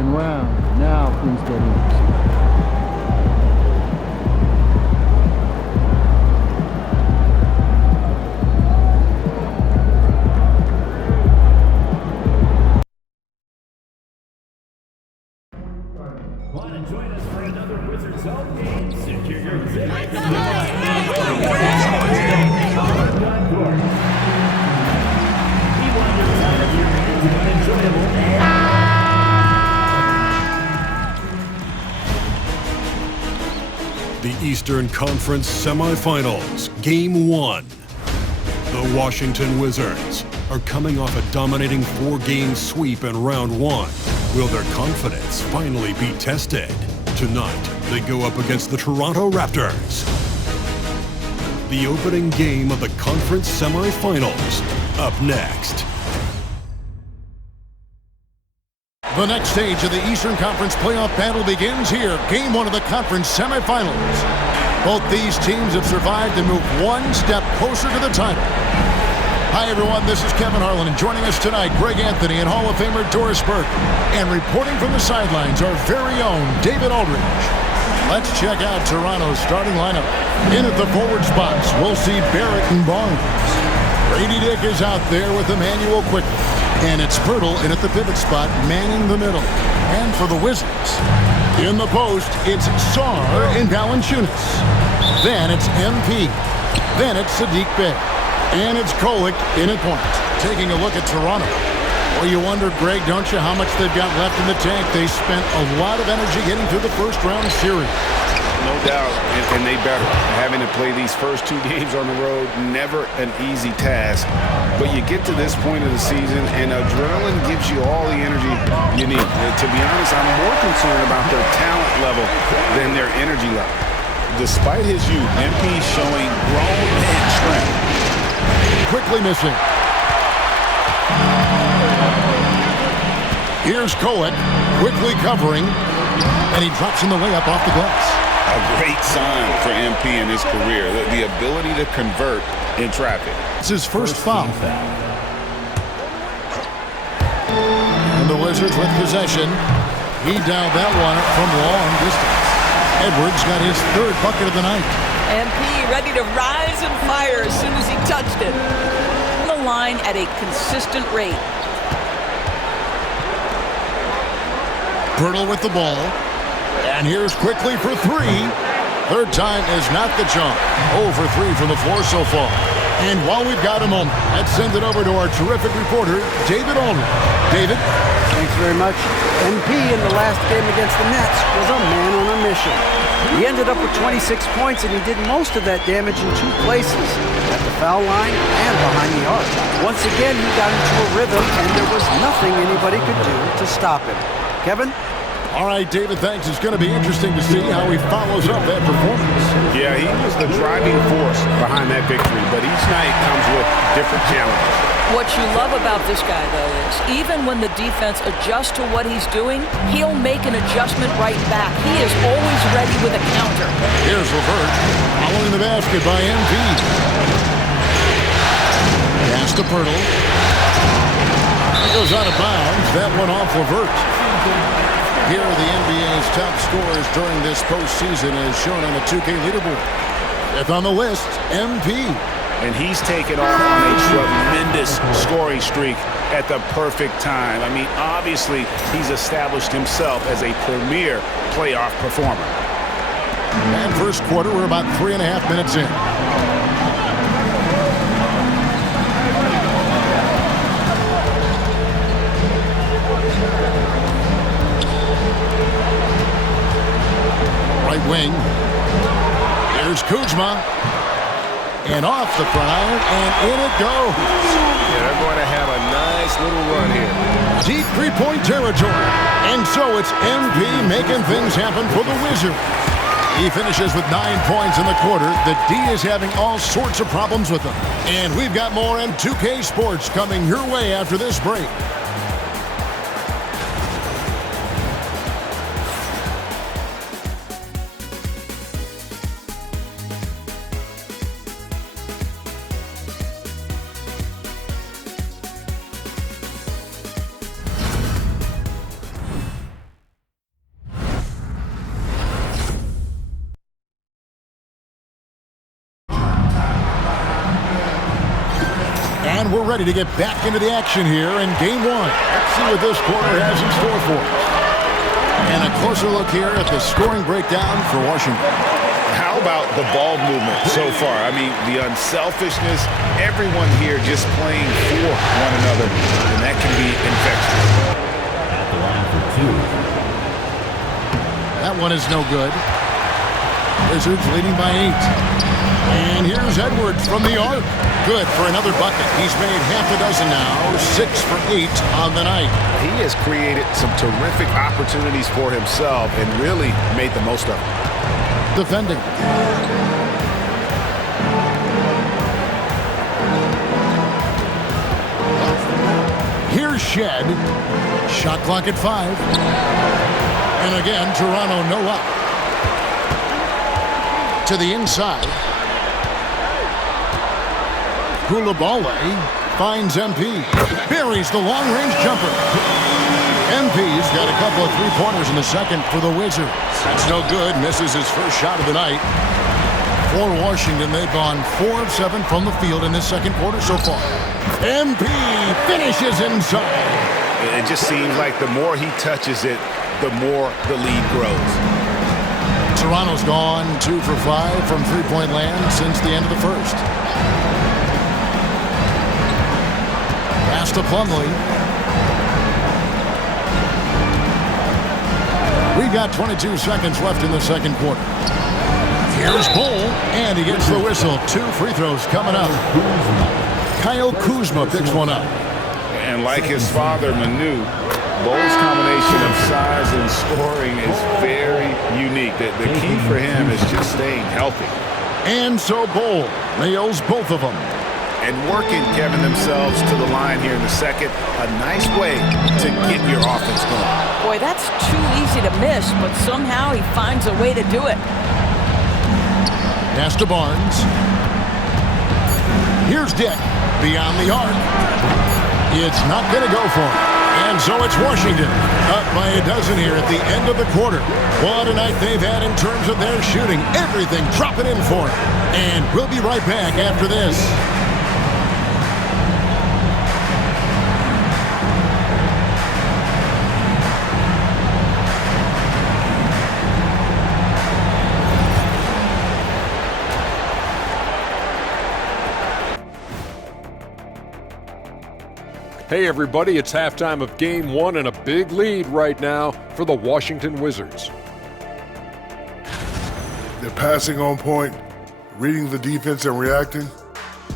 second round. Now please get in. Want to join us for another Wizards Home game? Secure your tickets. We want your time of your to be enjoyable The Eastern Conference Semifinals, Game 1. The Washington Wizards are coming off a dominating 4-game sweep in Round 1. Will their confidence finally be tested? Tonight, they go up against the Toronto Raptors. The opening game of the conference semifinals, up next. The next stage of the Eastern Conference playoff battle begins here. Game 1 of the conference semifinals. Both these teams have survived and moved one step closer to the title. Hi, everyone. This is Kevin Harlan, and joining us tonight, Greg Anthony and Hall of Famer Doris Burke. And reporting from the sidelines, our very own David Aldridge. Let's check out Toronto's starting lineup. In at the forward spots, we'll see Barrett and Barnes. Brady Dick is out there with Emmanuel Quickly. And it's Pirtle in at the pivot spot, manning the middle. And for the Wizards, in the post, it's Sarr and Valanciunas. Then it's MP. Then it's Sadiq Bey. And it's Kolek in at point. Taking a look at Toronto. Well, you wonder, Greg, don't you, how much they've got left in the tank? They spent a lot of energy getting through the first-round series. No doubt, and they better. Having to play these first 2 games on the road, never an easy task. But you get to this point of the season, and adrenaline gives you all the energy you need. To be honest, I'm more concerned about their talent level than their energy level. Despite his youth, MP showing grown man strength. Quickly missing. Here's Kolek, quickly covering, and he drops in the layup off the glass. A great sign for MP in his career, the ability to convert in traffic. It's his first foul. And the Wizards with possession. He dialed that one from long distance. Edwards got his 3rd bucket of the night. MP ready to rise and fire as soon as he touched it. The line at a consistent rate. Pirtle with the ball. And here's Quickly for 3. 3rd time is not the charm. 0 for 3 from the floor so far. And while we've got a moment, let's send it over to our terrific reporter, David Aldridge. David? Thanks very much. MP in the last game against the Nets was a man on a mission. He ended up with 26 points, and he did most of that damage in 2 places, at the foul line and behind the arc. Once again, he got into a rhythm, and there was nothing anybody could do to stop him. Kevin? All right, David, thanks. It's going to be interesting to see how he follows up that performance. Yeah, he was the driving force behind that victory, but each night comes with different challenges. What you love about this guy, though, is even when the defense adjusts to what he's doing, he'll make an adjustment right back. He is always ready with a counter. Here's Levert, following the basket by MP. Pass to Pirtle. He goes out of bounds. That one off Levert. Here are the NBA's top scorers during this postseason as shown on the 2K leaderboard. 5th on the list, MP. And he's taken off on a tremendous scoring streak at the perfect time. I mean, obviously, he's established himself as a premier playoff performer. And first quarter, we're about 3.5 minutes in. Right wing. Here's Kuzma. And off the prior, and in it goes. Yeah, they're going to have a nice little run here. Deep three-point territory. And so it's MP making things happen for the Wizards. He finishes with 9 points in the quarter. The D is having all sorts of problems with him. And we've got more in 2K Sports coming your way after this break. And we're ready to get back into the action here in game one. Let's see what this quarter has in store for us. And a closer look here at the scoring breakdown for Washington. How about the ball movement so far? I mean, the unselfishness, everyone here just playing for one another, and that can be infectious. At the line for 2. That one is no good. Wizards leading by 8. And here's Edwards from the arc. Good for another bucket. He's made half a dozen now, 6 for 8 on the night. He has created some terrific opportunities for himself and really made the most of them. Defending. Here's Shed. Shot clock at 5. And again, Toronto no up. To the inside. Koulibaly finds MP. Buries the long-range jumper. MP's got a couple of three-pointers in the second for the Wizards. That's no good. Misses his first shot of the night. For Washington, they've gone 4 of 7 from the field in this second quarter so far. MP finishes inside. It just seems like the more he touches it, the more the lead grows. Toronto's gone 2 for 5 from three-point land since the end of the first. Pass to Plumlee. We've got 22 seconds left in the second quarter. Here's Bull, and he gets the whistle. 2 free throws coming up. Kyle Kuzma picks one up. And like his father, Manu, Bull's combination of size and scoring is very unique. The key for him is just staying healthy. And so Bull nails both of them. And working, Kevin, themselves to the line here in the second. A nice way to get your offense going. Boy, that's too easy to miss, but somehow he finds a way to do it. Pass to Barnes. Here's Dick beyond the arc. It's not going to go for him. And so it's Washington up by a dozen here at the end of the quarter. What a night they've had in terms of their shooting. Everything dropping in for it. And we'll be right back after this. Hey everybody, it's halftime of game one and a big lead right now for the Washington Wizards. They're passing on point, reading the defense and reacting.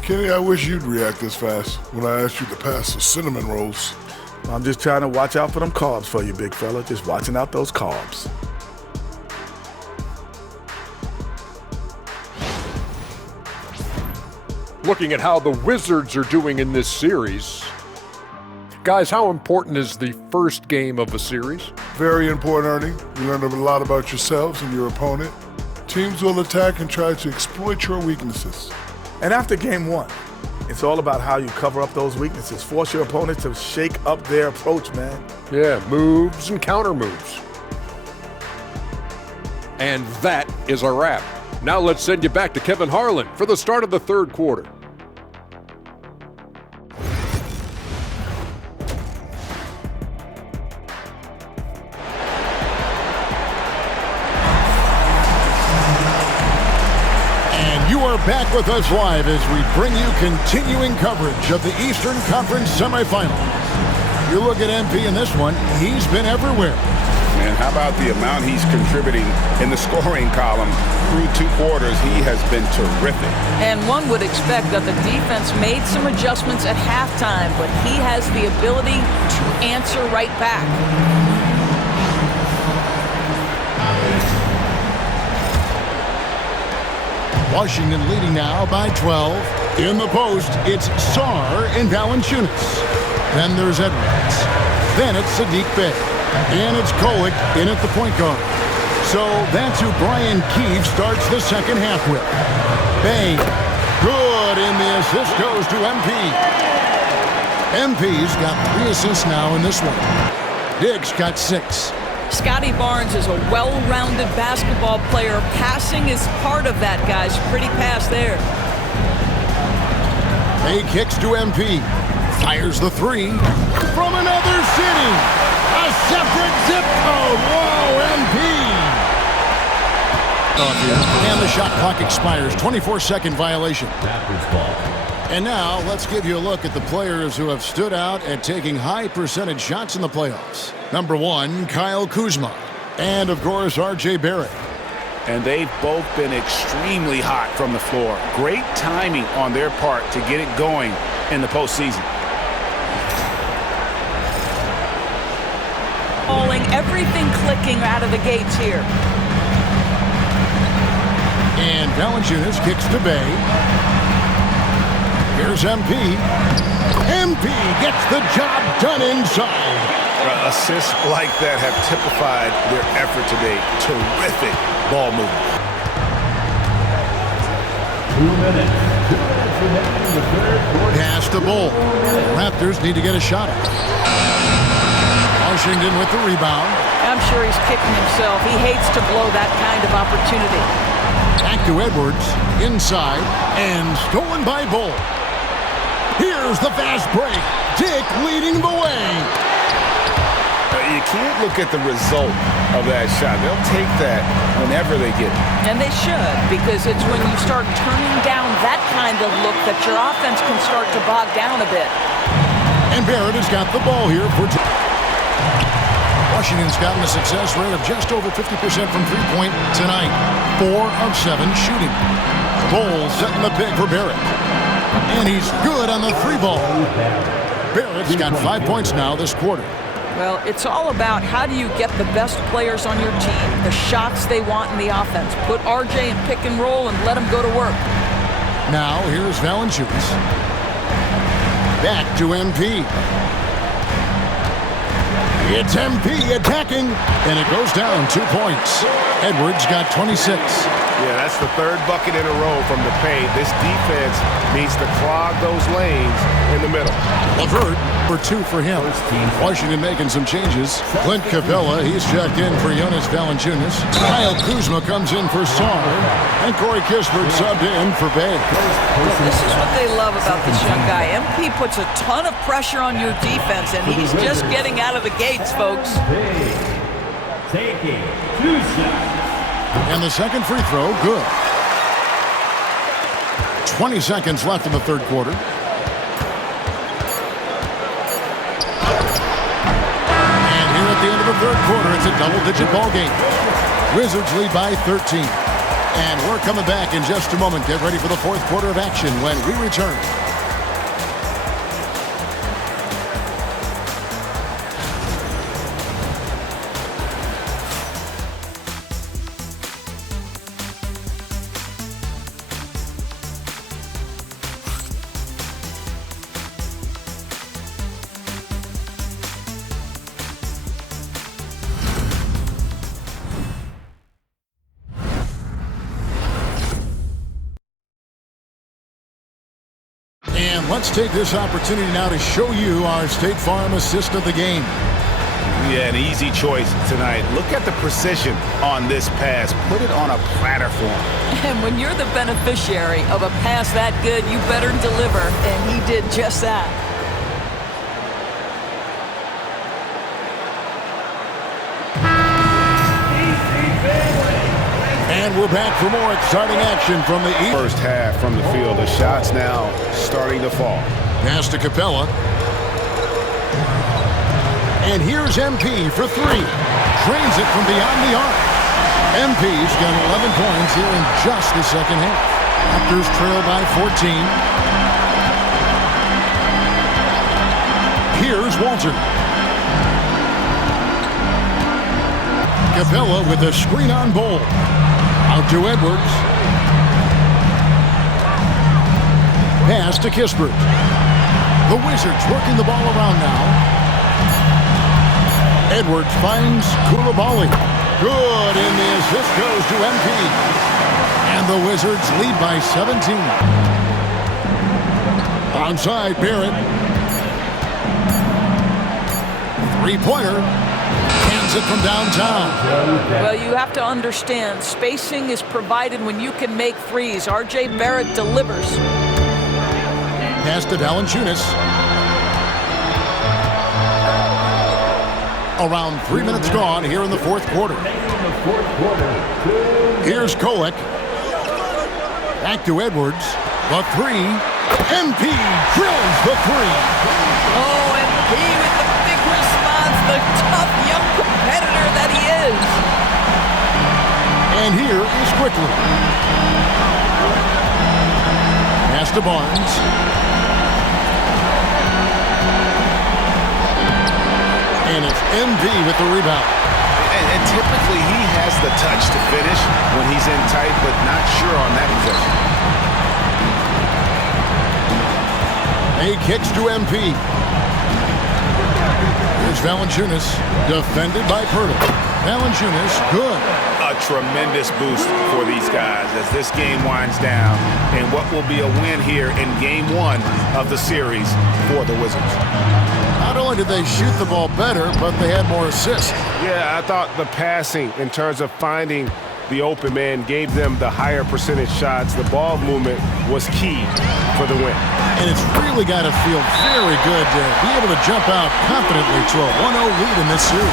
Kenny, I wish you'd react this fast when I asked you to pass the cinnamon rolls. I'm just trying to watch out for them carbs for you, big fella. Just watching out those carbs. Looking at how the Wizards are doing in this series. Guys, how important is the first game of a series? Very important, Ernie. You learn a lot about yourselves and your opponent. Teams will attack and try to exploit your weaknesses. And after game one, it's all about how you cover up those weaknesses. Force your opponent to shake up their approach, man. Yeah, moves and counter moves. And that is a wrap. Now let's send you back to Kevin Harlan for the start of the third quarter. Back with us live as we bring you continuing coverage of the Eastern Conference semifinals. You look at MP in this one, he's been everywhere. Man, how about the amount he's contributing in the scoring column through 2 quarters? He has been terrific. And one would expect that the defense made some adjustments at halftime, but he has the ability to answer right back. Washington leading now by 12. In the post, it's Sarr and Valanciunas. Then there's Edwards. Then it's Sadiq Bey. And it's Kolek in at the point guard. So that's who Brian Keefe starts the second half with. Bey, good, and the assist goes to MP. MP's got 3 assists now in this one. Diggs got 6. Scotty Barnes is a well-rounded basketball player. Passing is part of that, guys. Pretty pass there. He kicks to MP. Fires the three. From another city. A separate zip code. Whoa, MP. And the shot clock expires. 24-second violation. And now let's give you a look at the players who have stood out at taking high percentage shots in the playoffs. Number 1, Kyle Kuzma. And, of course, R.J. Barrett. And they've both been extremely hot from the floor. Great timing on their part to get it going in the postseason. Everything clicking out of the gates here. And Valanciunas kicks to Bay. Here's MP. MP gets the job done inside. Assists like that have typified their effort today. Terrific ball movement. 2 minutes. 2 minutes remaining in the third quarter. Pass to Bull. Raptors need to get a shot up. Washington with the rebound. I'm sure he's kicking himself. He hates to blow that kind of opportunity. Back to Edwards. Inside. And stolen by Bull. Here's the fast break. Dick leading the way. You can't look at the result of that shot. They'll take that whenever they get it. And they should, because it's when you start turning down that kind of look that your offense can start to bog down a bit. And Barrett has got the ball here for Washington's gotten a success rate of just over 50% from three-point tonight. 4 of 7 shooting. Bull setting the pick for Barrett. And he's good on the three ball. Barrett's got 5 points now this quarter. Well, it's all about how do you get the best players on your team, the shots they want in the offense. Put RJ in pick and roll and let him go to work. Now, here's Valanciunas. Back to MP. It's MP attacking, and it goes down 2 points. Edwards got 26. Yeah, that's the third bucket in a row from the paint. This defense needs to clog those lanes in the middle. LeVert for 2 for him. Washington making some changes. Clint Capella, he's checked in for Jonas Valanciunas. Kyle Kuzma comes in for Saar. And Corey Kispert subbed in for Bay. This is what they love about this young guy. MP puts a ton of pressure on your defense, and he's just getting out of the gates, folks. Taking 2 shots. And the second free throw, good. 20 seconds left in the third quarter. And here at the end of the third quarter, it's a double-digit ball game. Wizards lead by 13. And we're coming back in just a moment. Get ready for the fourth quarter of action when we return. And let's take this opportunity now to show you our State Farm assist of the game. Yeah, an easy choice tonight. Look at the precision on this pass. Put it on a platter for him. And when you're the beneficiary of a pass that good, you better deliver, and he did just that. And we're back for more exciting action from the East. First half from the field. The shots now starting to fall. Pass to Capella. And here's MP for 3. Drains it from beyond the arc. MP's got 11 points here in just the second half. Raptors trail by 14. Here's Walter. Capella with a screen on Bull. Out to Edwards. Pass to Kispert. The Wizards working the ball around now. Edwards finds Koulibaly. Good, and the assist goes to MP. And the Wizards lead by 17. Onside, Barrett. Three-pointer. Hands it from downtown. Well, you have to understand, spacing is provided when you can make threes. R.J. Barrett delivers. pass to Valanciunas. Around 3 minutes gone here in the fourth quarter. Here's Kolek. Back to Edwards. The three. MP drills the three. Oh, MP with the big response, the tough young competitor that he is. And here is Quickly. Pass to Barnes. And it's MP with the rebound. And typically he has the touch to finish when he's in tight, but not sure on that possession. A kicks to MP. Here's Valanciunas, defended by Pirtle. Valanciunas, good. A tremendous boost for these guys as this game winds down and what will be a win here in game one of the series for the Wizards. Not only did they shoot the ball better, but they had more assists. Yeah, I thought the passing in terms of finding the open man gave them the higher percentage shots. The ball movement was key for the win. And it's really got to feel very good to be able to jump out confidently to a 1-0 lead in this series.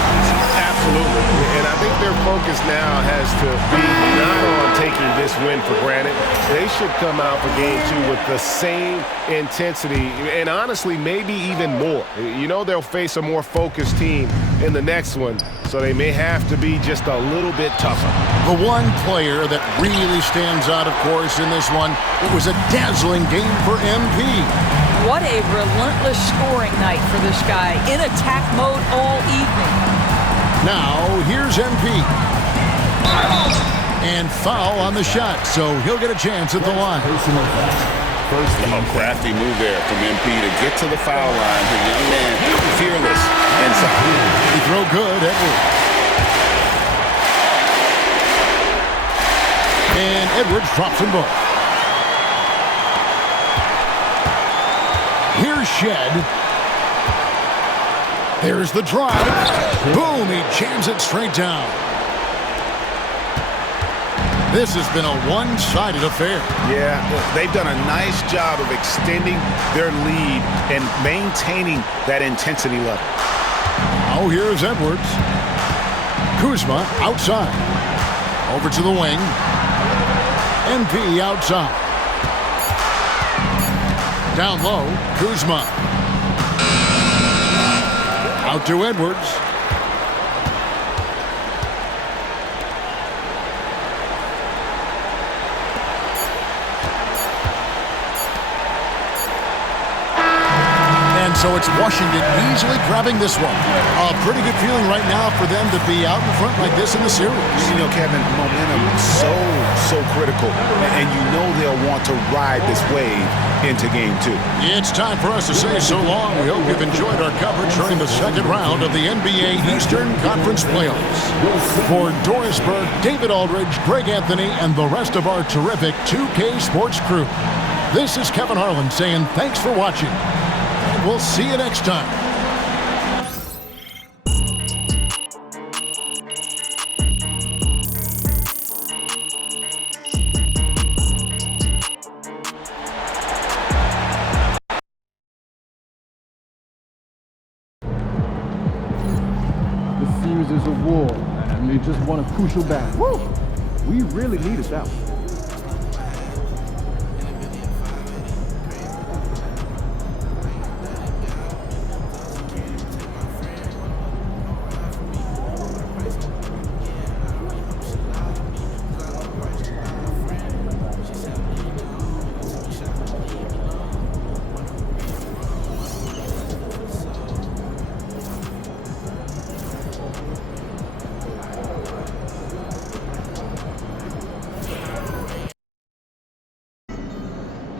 Absolutely. And I think their focus now has to be not on taking this win for granted. They should come out for game two with the same intensity and honestly maybe even more. You know they'll face a more focused team in the next one, so they may have to be just a little bit tougher. The one player that really stands out, of course, in this one, it was a dazzling game for MP. What a relentless scoring night for this guy, in attack mode all evening. Now, here's MP. And foul on the shot, so he'll get a chance at the line. A crafty move there from MP to get to the foul line. The young man, fearless inside. He throw good, Edwards. And Edwards drops them both. Here's Shed. There's the drive. Boom, he jams it straight down. This has been a one-sided affair. Yeah, they've done a nice job of extending their lead and maintaining that intensity level. Oh, here's Edwards. Kuzma outside. Over to the wing. MP outside. Down low, Kuzma. Out to Edwards. And so it's Washington easily grabbing this one. A pretty good feeling right now for them to be out in front like this in the series. You know, Kevin, momentum so critical. And you know they'll want to ride this wave into game two. It's time for us to say so long. We hope you've enjoyed our coverage during the second round of the NBA Eastern Conference Playoffs. For Doris Burke, David Aldridge, Greg Anthony, and the rest of our terrific 2K Sports crew, this is Kevin Harlan saying thanks for watching. And we'll see you next time. This series is a war, and they just won a crucial battle. Woo! We really needed that one.